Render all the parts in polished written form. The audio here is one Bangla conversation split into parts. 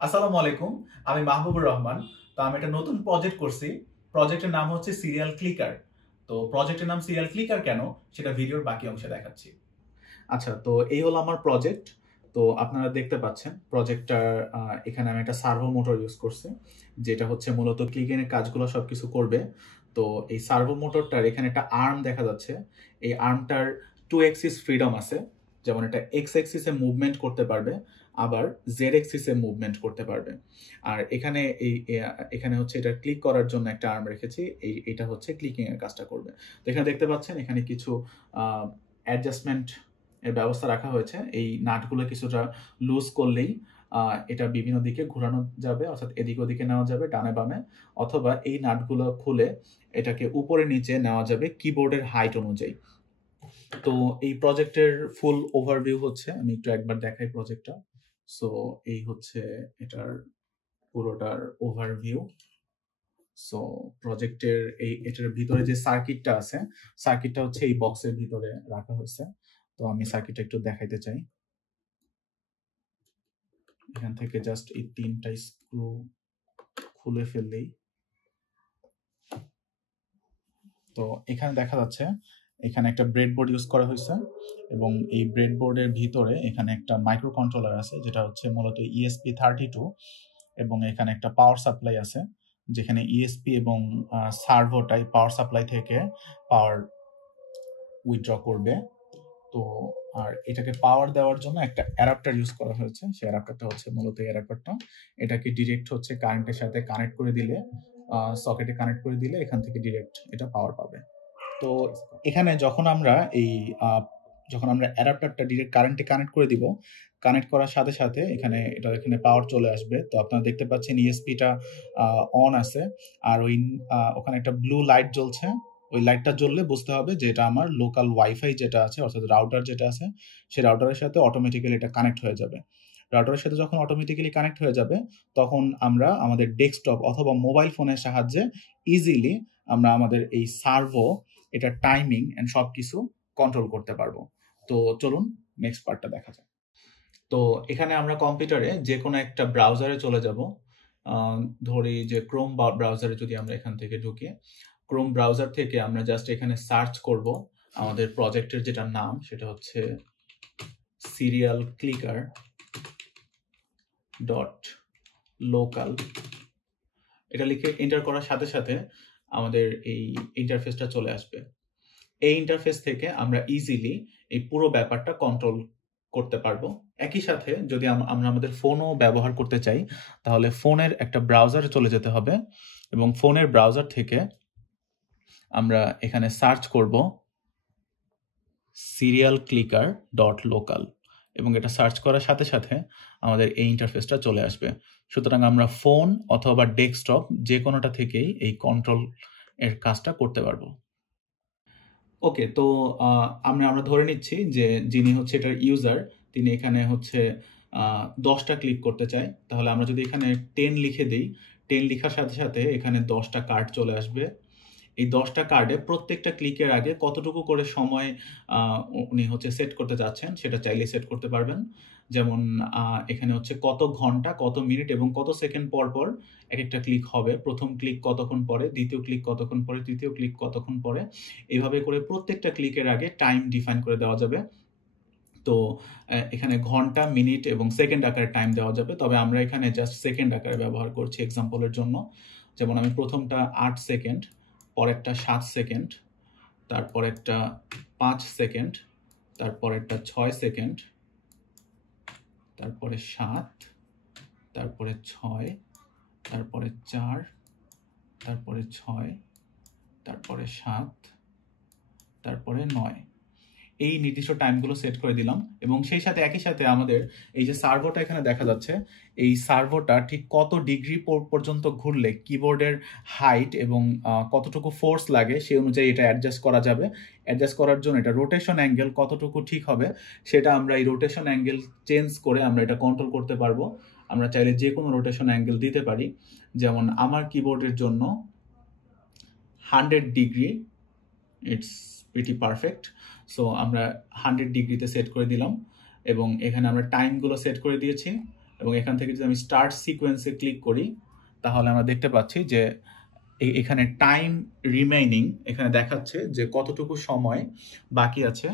আসসালামু আলাইকুম। আমি মাহবুবুর রহমান। তো আমি একটা নতুন প্রজেক্ট করছি। প্রজেক্টের নাম হচ্ছে সিরিয়াল ক্লিকার। তো প্রজেক্টের নাম সিরিয়াল ক্লিকার কেন সেটা ভিডিওর বাকি অংশে দেখাচ্ছি। আচ্ছা, তো এই হলো আমার প্রজেক্ট। তো আপনারা দেখতে পাচ্ছেন প্রজেক্টটার এখানে আমি একটা সার্ভো মোটর ইউজ করছি, যেটা হচ্ছে মূলত ক্লিকিংয়ের কাজগুলো সবকিছু করবে। তো এই সার্ভো মোটরটার এখানে একটা আর্ম দেখা যাচ্ছে। এই আর্মটার 2 এক্সিস ফ্রিডম আছে, যেমন এটা এক্স এক্সিসে মুভমেন্ট করতে পারবে, আবার জেড এক্সিসে মুভমেন্ট করতে পারবে। আর এখানে এখানে হচ্ছে এটা ক্লিক করার জন্য একটা আর্ম রেখেছি। এটা হচ্ছে ক্লিকিং এর কাজটা করবে। তো এখানে দেখতে পাচ্ছেন এখানে কিছু অ্যাডজাস্টমেন্ট এর ব্যবস্থা রাখা হয়েছে। এই নাটগুলো কিছুটা লুজ করলেই এটা বিভিন্ন দিকে ঘোরানো যাবে, অর্থাৎ এদিক ওদিকে নেওয়া যাবে, ডানে বামে, অথবা এই নাটগুলো খুলে এটাকে উপরে নিচে নেওয়া যাবে কিবোর্ডের হাইট অনুযায়ী। তো এই প্রজেক্টের ফুল ওভারভিউ হচ্ছে, আমি একটু একবার দেখাই প্রজেক্টটা। সো এই হচ্ছে এটার পুরোটার ওভারভিউ। সো প্রজেক্টের এটার ভিতরে যে সার্কিটটা আছে, সার্কিটটা হচ্ছে এই বক্সের ভিতরে রাখা হয়েছে। তো আমি সার্কিটটা একটু দেখাইতে চাই। এখান থেকে জাস্ট এই 3টা স্ক্রু খুলে ফেললেই, তো এখানে দেখা যাচ্ছে এখানে একটা ব্রেডবোর্ড ইউজ করা হয়েছে, এবং এই ব্রেডবোর্ডের ভিতরে এখানে একটা মাইক্রো কন্ট্রোলার আছে, যেটা হচ্ছে মূলত ESP32, এবং এখানে একটা পাওয়ার সাপ্লাই আছে, যেখানে ESP এবং সার্ভোটাই পাওয়ার সাপ্লাই থেকে পাওয়ার উইথড্র করবে। তো আর এটাকে পাওয়ার দেওয়ার জন্য একটা অ্যাডাপ্টার ইউজ করা হয়েছে। সেই অ্যাডাপ্টারটা হচ্ছে মূলত এই অ্যাডাপ্টারটা। এটাকে ডিরেক্ট হচ্ছে কারেন্টের সাথে কানেক্ট করে দিলে, সকেটে কানেক্ট করে দিলে এখান থেকে ডিরেক্ট এটা পাওয়ার পাবে। তো এখানে যখন আমরা যখন আমরা অ্যাডাপ্টারটা ডিরেক্ট কারেন্টে কানেক্ট করে দিব, কানেক্ট করার সাথে সাথে এখানে পাওয়ার চলে আসবে। তো আপনারা দেখতে পাচ্ছেন ESP-টা অন আছে, আর ওখানে একটা ব্লু লাইট জ্বলছে। ওই লাইটটা জ্বললে বুঝতে হবে যে এটা আমার লোকাল ওয়াইফাই যেটা আছে, অর্থাৎ রাউটার যেটা আছে, সেই রাউটারের সাথে অটোমেটিক্যালি এটা কানেক্ট হয়ে যাবে। রাউটারের সাথে যখন অটোমেটিক্যালি কানেক্ট হয়ে যাবে, তখন আমরা আমাদের ডেস্কটপ অথবা মোবাইল ফোনের সাহায্যে ইজিলি আমরা আমাদের এই সার্ভো, এটা টাইমিং এন্ড সবকিছু কন্ট্রোল করতে পারবো। তো চলুন নেক্সট পার্টটা দেখা যাক। তো এখানে আমরা কম্পিউটারে যে কোনো একটা ব্রাউজারে চলে যাব। ধরি যে ক্রোম ব্রাউজারে যদি আমরা এখান থেকে ঢুকি, ক্রোম ব্রাউজার থেকে আমরা জাস্ট এখানে সার্চ করব আমাদের প্রজেক্টের যেটা নাম, সেটা হচ্ছে সিরিয়াল ক্লিকার ডট লোকাল। এটা লিখে এন্টার করার সাথে সাথে আমাদের এই ইন্টারফেসটা চলে আসবে। এই ইন্টারফেস থেকে আমরা ইজিলি এই পুরো ব্যাপারটা কন্ট্রোল করতে পারবো। একই সাথে যদি আমরা আমাদের ফোনও ব্যবহার করতে চাই, তাহলে ফোনের একটা ব্রাউজারে চলে যেতে হবে, এবং ফোনের ব্রাউজার থেকে আমরা এখানে সার্চ করব সিরিয়াল ক্লিকার ডট লোকাল, এবং এটা সার্চ করার সাথে সাথে আমাদের এই ইন্টারফেসটা চলে আসবে। সুতরাং আমরা ফোন অথবা ডেস্কটপ যে কোনোটা থেকেই এই কন্ট্রোল এর কাজটা করতে পারবো। ওকে, তো আমরা ধরে নিচ্ছি যে যিনি হচ্ছে এটার ইউজার, তিনি এখানে হচ্ছে 10টা ক্লিক করতে চায়। তাহলে আমরা যদি এখানে 10 লিখে দিই, 10 লিখার সাথে সাথে এখানে 10টা কার্ড চলে আসবে। এই 10টা কার্ডে প্রত্যেকটা ক্লিকের আগে কতটুকু করে সময় উনি হচ্ছে সেট করতে চাচ্ছেন, সেটা চাইলে সেট করতে পারবেন। যেমন এখানে হচ্ছে কত ঘন্টা, কত মিনিট এবং কত সেকেন্ড পর পর এক একটা ক্লিক হবে। প্রথম ক্লিক কতক্ষণ পরে, দ্বিতীয় ক্লিক কতক্ষণ পরে, তৃতীয় ক্লিক কতক্ষণ পরে, এইভাবে করে প্রত্যেকটা ক্লিকের আগে টাইম ডিফাইন করে দেওয়া যাবে। তো এখানে ঘন্টা, মিনিট এবং সেকেন্ড আকারে টাইম দেওয়া যাবে, তবে আমরা এখানে জাস্ট সেকেন্ড আকারে ব্যবহার করছি এক্সাম্পলের জন্য। যেমন আমি প্রথমটা 8 সেকেন্ড, পরেরটা 7 সেকেন্ড, তারপর একটা 5 সেকেন্ড, তারপরেরটা 6 সেকেন্ড, তারপরে 7, তারপরে 6, তারপরে 4, তারপরে 6, তারপরে 7, তারপরে 9। এই নির্দিষ্ট টাইমগুলো সেট করে দিলাম, এবং সেই সাথে একই সাথে আমাদের এই যে সার্ভোটা এখানে দেখা যাচ্ছে, এই সার্ভোটা ঠিক কত ডিগ্রি পর্যন্ত ঘুরলে কিবোর্ডের হাইট এবং কতটুকু ফোর্স লাগে সেই অনুযায়ী এটা অ্যাডজাস্ট করা যাবে। অ্যাডজাস্ট করার জন্য এটা রোটেশন অ্যাঙ্গেল কতটুকু ঠিক হবে, সেটা আমরা এই রোটেশন অ্যাঙ্গেল চেঞ্জ করে আমরা এটা কন্ট্রোল করতে পারবো। আমরা চাইলে যে কোনো রোটেশন অ্যাঙ্গেল দিতে পারি। যেমন আমার কিবোর্ডের জন্য 100 degree, it's pretty perfect. So আমরা 100 ডিগ্রিতে সেট করে দিলাম, এবং এখানে আমরা টাইমগুলো সেট করে দিয়েছি, এবং এখান থেকে যদি আমি স্টার্ট সিকোয়েন্সে ক্লিক করি তাহলে আমরা দেখতে পাচ্ছি যে এখানে টাইম রিমেইনিং এখানে দেখাচ্ছে যে কতটুকু সময় বাকি আছে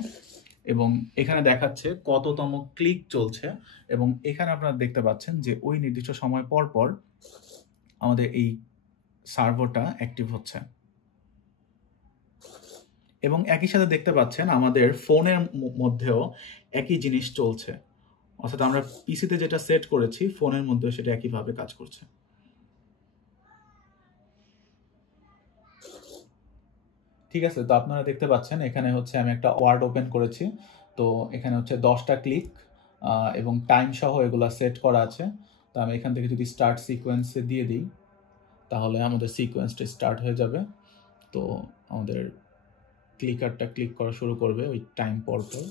এবং এখানে দেখাচ্ছে কততম ক্লিক চলছে এবং এখানে আপনারা দেখতে পাচ্ছেন যে ওই নির্দিষ্ট সময় পর পর আমাদের এই সার্ভারটা অ্যাক্টিভ হচ্ছে এবং একই সাথে দেখতে পাচ্ছেন আমাদের ফোনের মধ্যেও একই জিনিস চলছে, অর্থাৎ আমরা পিসিতে যেটা সেট করেছি ফোনের মধ্যেও সেটা একইভাবে কাজ করছে। ঠিক আছে, তো আপনারা দেখতে পাচ্ছেন এখানে হচ্ছে আমি একটা ওয়ার্ড ওপেন করেছি, তো এখানে হচ্ছে 10টা ক্লিক এবং টাইম সহ এগুলো সেট করা আছে। তো আমি এখান থেকে যদি স্টার্ট সিকোয়েন্সে দিয়ে দিই তাহলে আমাদের সিকোয়েন্সটা স্টার্ট হয়ে যাবে। তো আমাদের ক্লিকারটা ক্লিক করা শুরু করবে ওই টাইম পর পর।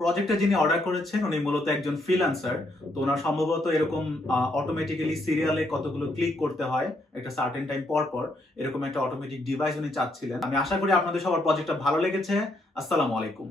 প্রজেক্টটা যিনি অর্ডার করেছেন উনি মূলত একজন ফ্রিল্যান্সার, তো ওনার সম্ভবত এরকম অটোমেটিক্যালি সিরিয়ালে কতগুলো ক্লিক করতে হয় একটা সার্টেন টাইম পর পর, এরকম একটা অটোমেটিক ডিভাইস উনি চাচ্ছিলেন। আমি আশা করি আপনাদের সবার প্রজেক্টটা ভালো লেগেছে। আসসালামু আলাইকুম।